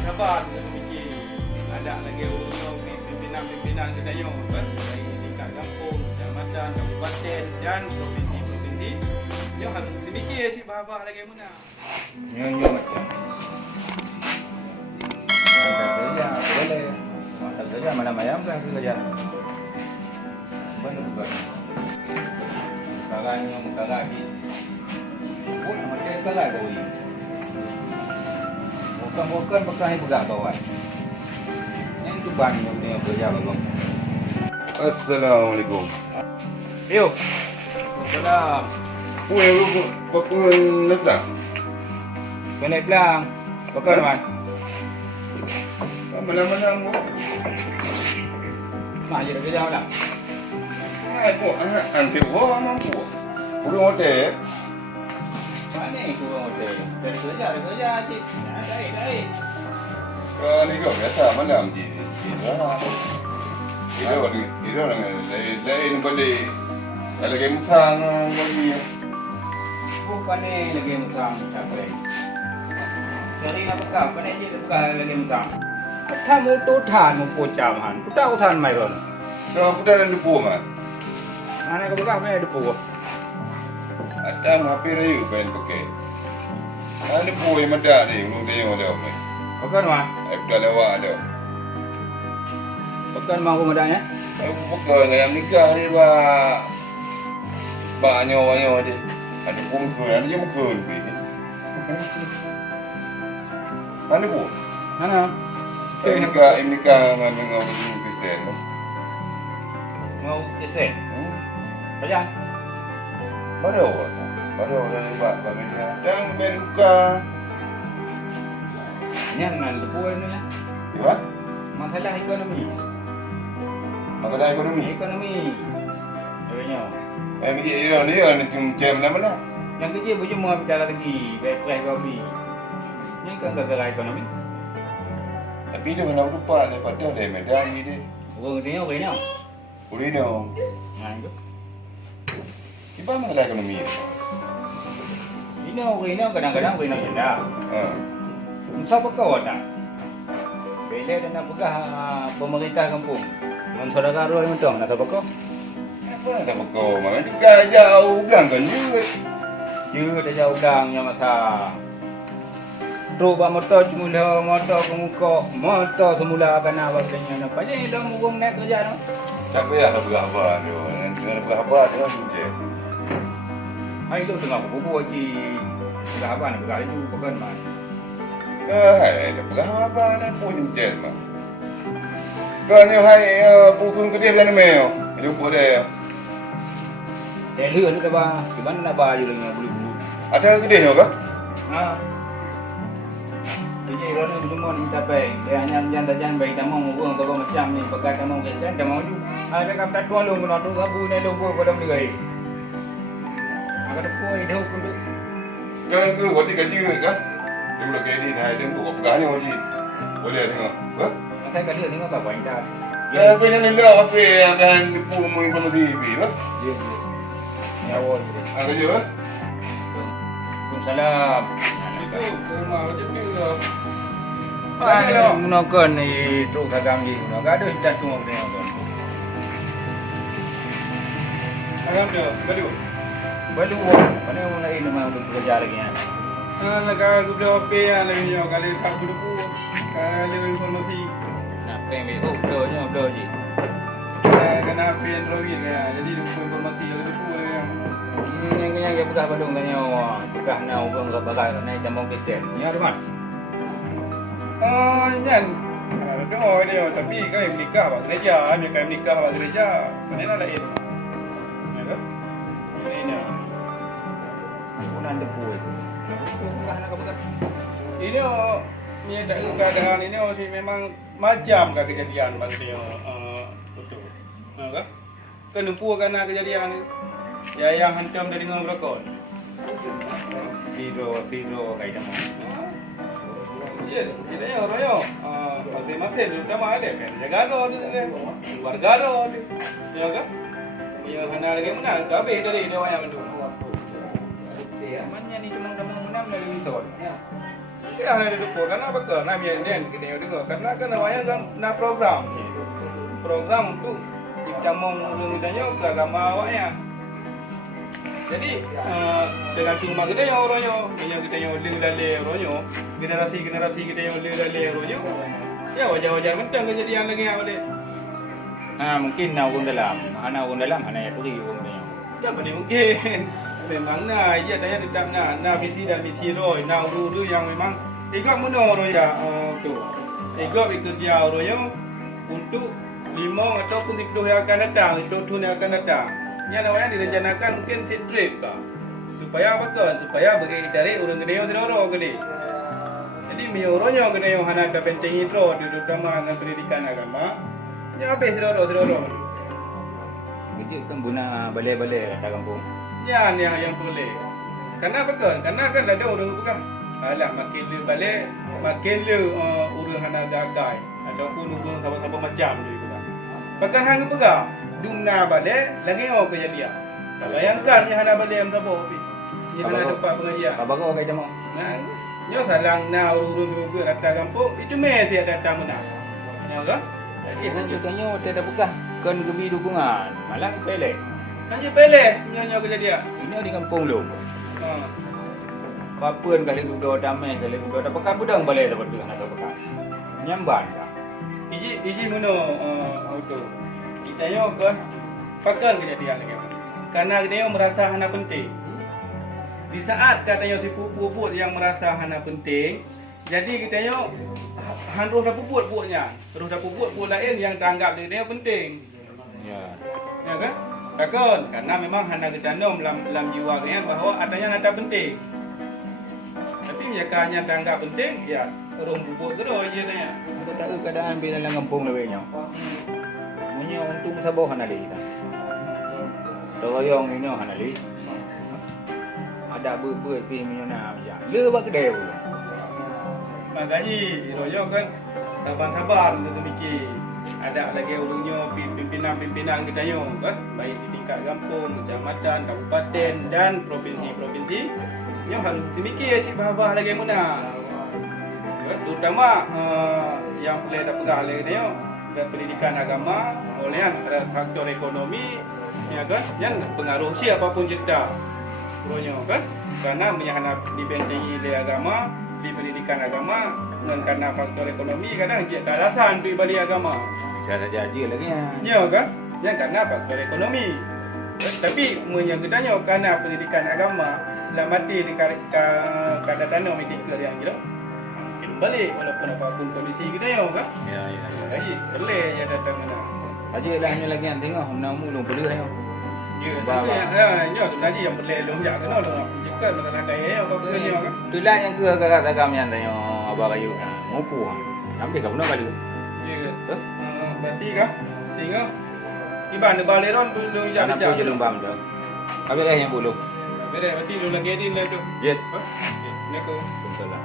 sabar kita mikir. Ada lagi urus pimpinan kedai kan dari tingkat kampung, kecamatan, kabupaten dan provinsi. Dia harus mikir sih bah lagi mana. Nyo macam. Mantap saja, boleh. Mantap saja mana ayam kan kerja. Benar bukan. Sekarang yang lagi. Pun macam kalah kau ini. Bukan pakai pegang kawan. Yang tu banyak ni kerja bagus. Assalamualaikum. Yo. Salam. Lu bakun letak. Kena pelang. Bukan man. Malam-malam bu. Mak je dah kerja malam. Aku anti gua mampu. Kurang hotel. Mana kurang hotel? Dari kerja cik. Dah. Kau ni kau biasa malam je. Ira lain balik. Kalau kamu sang bagi. Bukan ni lagi musang cakap. Dari nak buka, apa ni je buka lagi musang.ถ้ามูตู้ทานมูปูจามหันพุทธเอาทานใหม่ก่อน Kau pun dah lupa mah. Mana kau buka mana depu? Ada HP rayu pen pakai. Ada boy mata ni, lu dia ada apa? Bukan mah. Dah lewat ada. Bukan mau aku medanya. Aku pakai dalam nikah ni banyak dia. Ada pungkur, ada je pungkur ni. Mana bu? Mana? Nikah dengan Kristen. Mau esen. Bayang. Baru dah buat bagi dia. Jangan berbuka. Jangan depu ni. Ya? Masalah ekonomi. Masalah ekonomi. Ekonomi. Sebenarnya. Yang kerja dia ni macam mana? Yang kerja boleh mau bicara lagi, baik kau beli. Yang kan gagal ekonomi. Tapi dia kena lupa daripada dia Medan ni dia. Orang dia. Boleh ni. Nah itu. Iba masalah ekonomi. Ini orang kadang-kadang orang janda. Ha. Siapa kau nak? Bila dia nak pegah pemerintah kampung. Dengan saudara ruang itu, nak siapa kau? Apa nak berkau? Mana dekat jauh bilang kan je. Dia dah jauh dah yang masa. Roba motor semula, motor kemuka, motor semula akan awak tanya apa je dah murung naik kerja tu. Tak payah nak berapa dia. Dengan berapa dia je. Hai tu tengah bubu lagi. Berapa nak berapa itu bukan man. Dah berapa nak pun je mah. Kau ni hai pukul ke dia kan meo. Dia pun dia. Dia lihat tu dah di mana nak baju dengan bulu-bulu. Ada gede ke? Ha. Jadi orang ni semua ni capai. Dia hanya jangan baik tamu murung tu macam ni pakai tamu Kristen tamu ju. Ada kata tuan lu guna tu sabu ni lu buat kodam ni gai. Agak tu hidup pun tu. Kan tu waktu kerja kan? Dia boleh kayak ni, dia tu pegahnya wajib. Boleh tengok. Ha? Saya kali tengok tak baik dah. Ya, kau jangan lihat apa yang akan tipu mengikut TV, ha? Dia. Nyawa dia. Kerja, ha? Waalaikumsalam. Itu rumah macam ni lah. Ada gunakan ni tu kagam ni. Ada hidup tu orang tu. Agam dia, baru. Balu, mana orang lain memang untuk kerja lagi ya. Laga aku beli HP yang lagi ni, kali tak bulu, kali informasi. Nak pengen betul je. Kena HP Android kan, jadi informasi yang bulu kan. Yang dia bekas Badung kan bekas nak orang bagai naik jamong Kristen. Ni ada mana? Kan. Doa dia, tapi kau yang nikah pak gereja, kau yang nikah pak gereja. Mana lain? Ya kan? Ini. Bukan depu itu. Ini ni keadaan ini memang macam kejadian maksudnya betul. Kan? Kenapa kerana kejadian ni? Ya yang hantam dari dengan berokon. Tidur kayak mana? Ya, kita ya orang yo. Masing-masing sudah ada kan. Jaga tu kan. Warga tu. Ya kan? Ya kana lagi mana? Kabe dari dia yang tu. Amannya ni cuma kamu menam dari resort. Ya ada tu karena apa ke? Nama yang dia kita yang dengar karena kan namanya kan na program untuk kita mau mengundangnya ke agama awaknya. Jadi dengan cuma kita yang orangnya, kita yang lelale orangnya, generasi kita yang lelale orangnya, ya wajar mentang kejadian lagi yang ada. Mungkin orang dalam, hana ya tuli orang ni. Tak boleh mungkin. Memang na, ia dah tetap na visi dan misi roy, na uru yang memang ikut mana orang ya tu. Ikut bekerja orangnya untuk 5 ataupun 10 yang akan datang, 10 tahun yang akan datang. Yang namanya direncanakan mungkin set trip kah. Supaya apa kan? Supaya bagi dari orang kedai sedoro kali. Jadi menyuruhnya kedai yang hana ada penting itu terutama dengan pendidikan agama. Ya habis sedoro. Itu kan guna balai-balai kat kampung. Ya yang boleh. Karena apa kan? Karena kan ada orang bukan. Alah makin le balik, makin le orang hana gagai ataupun orang sama-sama macam tu juga. Bahkan hang pegang dumna balik lagi orang kejadian. Bayangkan yang hana balik am sabo. Yang hana dapat pengajian. Apa kau kata mau? Nah, nyo salang na urus juga datang kampung itu mesti datang mana. Ya kan? Jadi hanya tanya ada buka kan gebi dukungan. Malang pelek. Hanya peleh nyo kejadian. Ini di kampung lu. Ha. Papuan kali tu dah damai kali tu dah pakai budang balai dapat tu nak pakai. Nyamban dah. Iji mana auto. Kita yo kan pakan kejadian lagi. Karena dia merasa hana penting. Di saat katanya si puput yang merasa hana penting, jadi kita yo roh dah puput buatnya. Roh dah puput buat lain yang dianggap dia penting. Ya. Ya kan? Takkan karena memang hana kecanum dalam jiwa kan bahawa adanya nada penting. Tapi jika hanya dianggap penting, ya roh puput terus je tanya. Aku tahu keadaan bila dalam kampung lebihnya. Punya untung sabar hana li. Toyong ini hana li. Ada ber pi minyak ya. Le buat kedai pun. Makanya royo kan sabar-sabar untuk mikir. Ada lagi ulungnya pimpinan kita yo kan baik di tingkat kampung, kecamatan, kabupaten dan provinsi. Nyo harus mikir cik bah lagi mana. Terutama yang boleh dapat pegang lagi ni dan pendidikan agama oleh ada faktor ekonomi ya kan yang pengaruh siapapun kita. Royo kan karena menyahana dibentengi oleh agama di pendidikan agama dan karena faktor ekonomi kadang cik tak alasan pergi balik agama. Bisa saja aja lagi ya. Ya kan? Yang karena faktor ekonomi. Tapi yang kedanya karena pendidikan agama dalam mati di kada tanah medikal yang kira mungkin balik walaupun apapun kondisi kita ya kan? Ya. Jadi boleh ya datang mana. Aja lah hanya lagi yang tengok namu lu boleh ayo. Ya, ya sebenarnya yang boleh lonjak kena lu. Jika masalah kaya apa punya kan? Itulah yang ke kakak sagam yang tanya abah kayu. Ngopo. Ambil kau nak balik. Ya. Berarti kan sehingga iban baleron tu lonjak Anak becak. pun jelum bam dah. Habis yang bulu. Berarti lu lagi di tu. Yes. Ni aku. Betul lah.